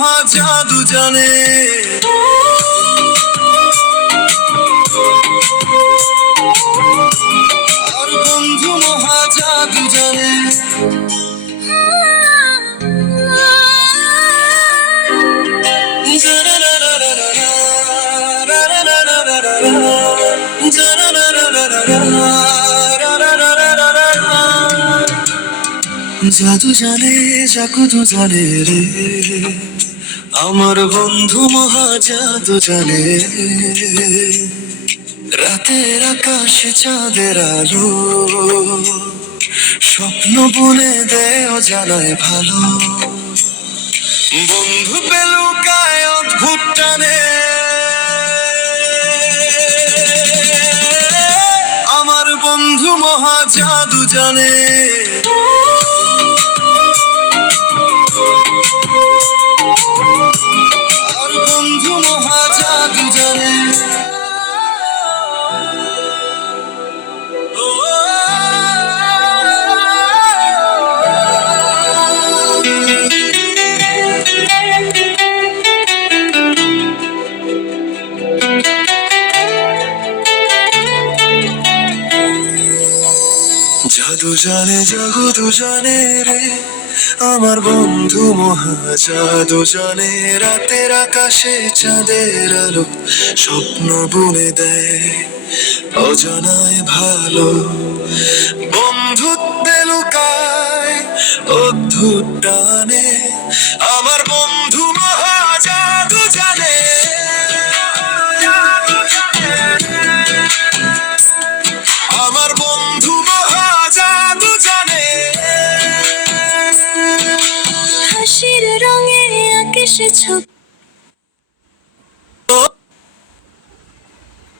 মহা জাদু জানে। আর বন্ধু মহা জাদু জানে। জাদু জানে জাকুদু জানে রে। আমার বন্ধু মহা জাদু জানে, রাতের আকাশে চাঁদের আলো, স্বপ্ন বনে দেয় জানায় ভালো। বন্ধু পেলুকায় অদ্ভুত টানে, আমার বন্ধু মহা জাদু জানে। জাদু জানে জাগুদু জানে রে। আমার বন্ধু মহা জাদু জানে, রাতের আকাশে চাঁদের আলো স্বপ্ন বুনে দেয়। অজানায় ভালো বন্ধুত্বে লুকায়, অদ্ভুত টানে। আমার বন্ধু 给谁唱